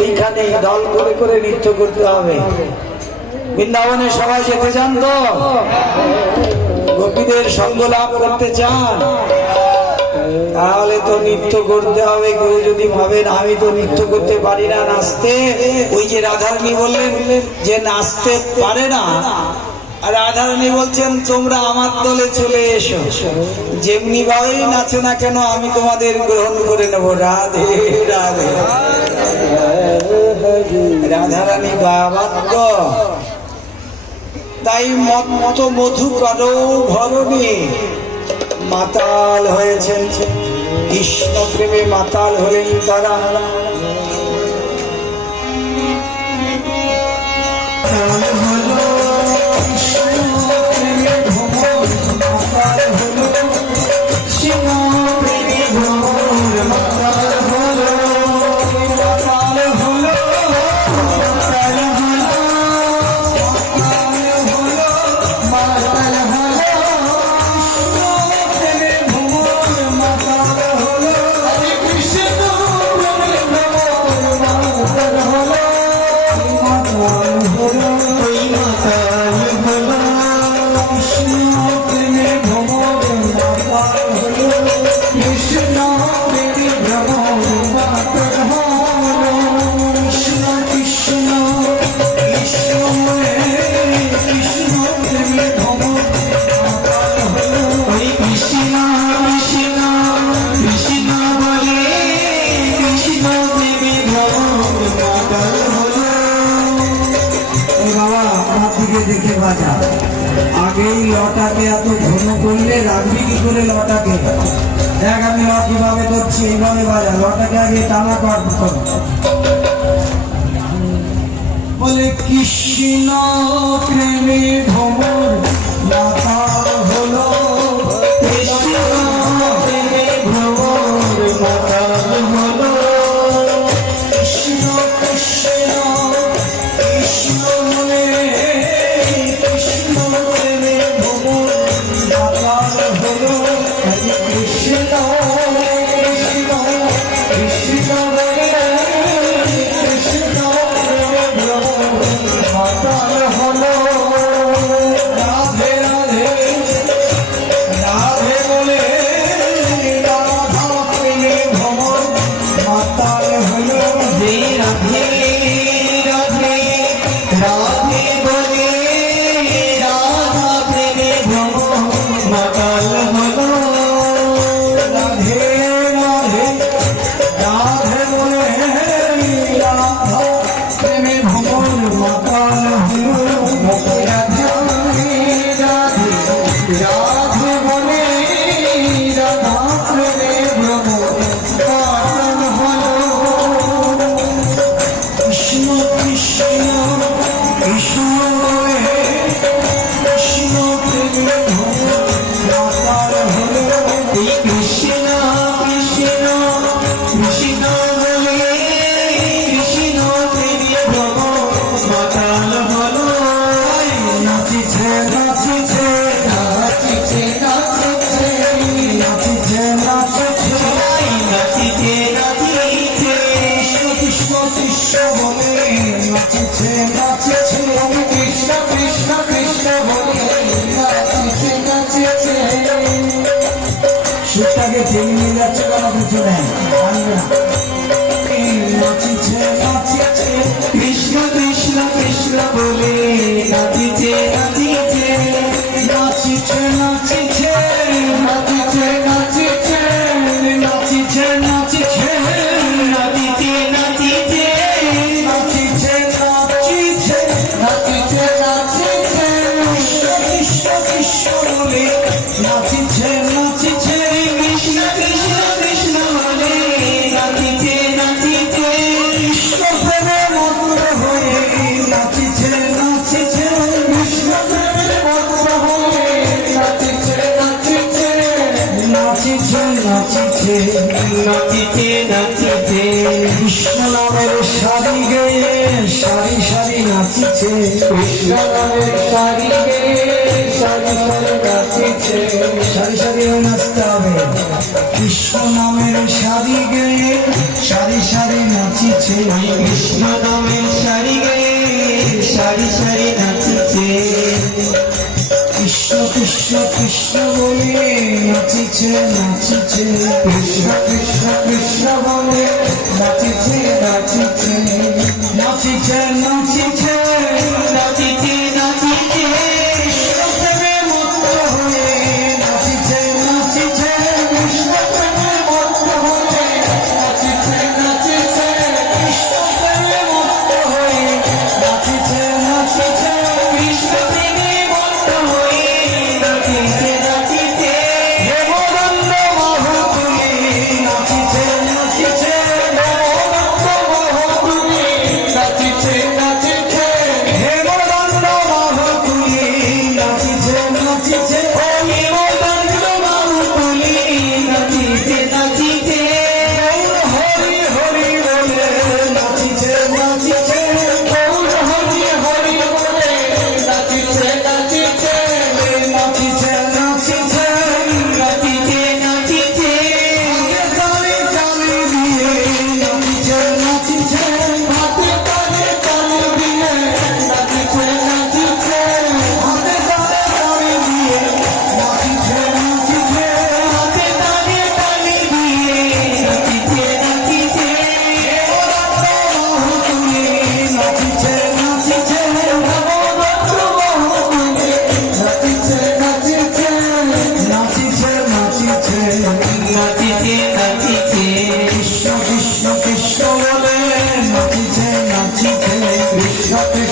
ওইখানে দল করে করে নৃত্য করতে হবে। বৃন্দাবনে সবাই যেতে চান তো? গোপীদের সঙ্গ লাভ করতে চান? তাহলে তো নৃত্য করতে হবে। কেউ যদি ভাবেন আমি তো নৃত্য করতে পারি না, নাচতে, ওই যে রাধারানী বললেন যে নাচতে পারে না, আর রাধারানী বলছেন তোমরা আমার দলে চলে এসো, যেমনি ভাবেই নাচো না কেন আমি তোমাদের গ্রহণ করে নেব। রাধে রাধে। রাধারানী বাবাত্ম তাই মত মধু কারো ভরণী মাতাল হয়েছেন, কৃষ্ণ প্রেমে মাতাল হলেন তারা। আগেই লটাকে এত ঘন করলে রাখবি কি করে লটাকে? দেখ আমি লট কিভাবে করছি, এইভাবে বাজা। লটাকে আগে টানা কর। বলে কৃষ্ণ প্রেমে ভ্রমর মাতাল হলো, কৃষ্ণ প্রেমে ভ্রমর মাতাল হলো। কৃষ্ণ কৃষ্ণ কৃষ্ণ মনে কৃষ্ণ প্রেমে ভ্রমর মাতাল হলো। কৃষ্ণ কৃষ্ণ কৃষ্ণ বলে কৃষ্ণ প্রেমে ভ্রমর মাতাল হলো। রাধে রাধে রাধে বলে রাধা প্রেমে ভ্রমর মাতাল হলো। রাধে রাধে রাধে বলে রাধা প্রেমে ভ্রমর মাতাল হলো। রাধে রাধে রাধে বলে রাধা প্রেমে ভ্রমর মাতাল হলো। রাধে রাধে রাধে বলে রাধা প্রেমে ভ্রমর মাতাল হলো। কৃষ্ণ কৃষ্ণ কৃষ্ণ বলে কৃষ্ণ প্রেমে ভ্রমর মাতাল হলো। এই কৃষ্ণ কৃষ্ণ কৃষ্ণ বলে কৃষ্ণ প্রেমে ভ্রমর মাতাল হলো। নাচিছে নাচিছে নাচিছে নাচিছে নাচিছে নাচিছে নাচিছে নাচিছে কৃষ্ণ কৃষ্ণ বলে নাচিছে নাচিছে কৃষ্ণ কৃষ্ণ কৃষ্ণ বলে নাচিছে নাচিছে। সুরটাকে টেনে নিয়ে যাচ্ছে কেন পিছনে? নাচিছে নাচিছে কৃষ্ণ কৃষ্ণ কৃষ্ণ বলে নাচিছে নাচিছে নাচিছে নাচিছে নাচিছে নাচিছে নাচিছে নাচিছে নাচিছে নাচিছে নাচিছে নাচিছে নাচিছে নাচিছে কৃষ্ণ কৃষ্ণ বলে নাচিছে নাচিছে কৃষ্ণ কৃষ্ণ কৃষ্ণ বলে নাচিছে নাচিছে কৃষ্ণ প্রেমে মগ্ন হয়ে নাচিছে নাচিছে কৃষ্ণ প্রেমে মগ্ন হয়ে নাচিছে নাচিছে নাচিছে নাচিছে নাচিছে নাচিছে কৃষ্ণ নামের সারি গেয়ে সারি সারি নাচিছে। কৃষ্ণ নামের সারি গেয়ে সারি সারি নাচিছে। সারি সারি নাচতে হবে। কৃষ্ণ নামের সারি গেয়ে সারি সারি নাচিছে। ওই কৃষ্ণ নামের সারি গায়ে সারি সারি নাচিছে কৃষ্ণ কৃষ্ণ কৃষ্ণ বলে নাচিছে নাচিছে কৃষ্ণ কৃষ্ণ কৃষ্ণ বলে নাচিছে নাচিছে নাচিছে নাচিছে নাচিছে নাচিছে কৃষ্ণ প্রেমে মত্ত হয়ে নাচিছে নাচিছে কৃষ্ণ প্রেমে মত্ত হয়ে নাচিছে নাচিছে কৃষ্ণ প্রেমে মত্ত হয়ে নাচিছে নাচিছে কৃষ্ণ প্রেমে মত্ত হয়ে নাচিছে নাচিছে হেমদণ্ড বাহু তুলে নাচিছে নাচিছে নাচিছে নাচিছে হেমদণ্ড বাহু তুলে নাচিছে নাচিছে হেমদণ্ড বাহু তুলে নাচিছে নাচিছে হরি হরি বলে নাচিছে নাচিছে গৌর হরি হরি বলে নাচিছে নাচিছে নাচিছে নাচিছে নাচিছে নাচিছে তালে তালে দিয়ে নাচিছে নাচিছে হাতে তালে তালে দিয়ে নাচিছে নাচিছে হাতে তালে তালে দিয়ে নাচিছে নাচিছে হাতে তালে তালে দিয়ে নাচিছে নাচিছে বাহু তুলে নাচিছে নাচিছে নবদত্ত বাহু তুলে নাচিছে নাচিছে নাচিছে নাচিছে নাচিছে নাচিছে কৃষ্ণ কৃষ্ণ কৃষ্ণ বলে নাচিছে নাচিছে কৃষ্ণ কৃষ্ণ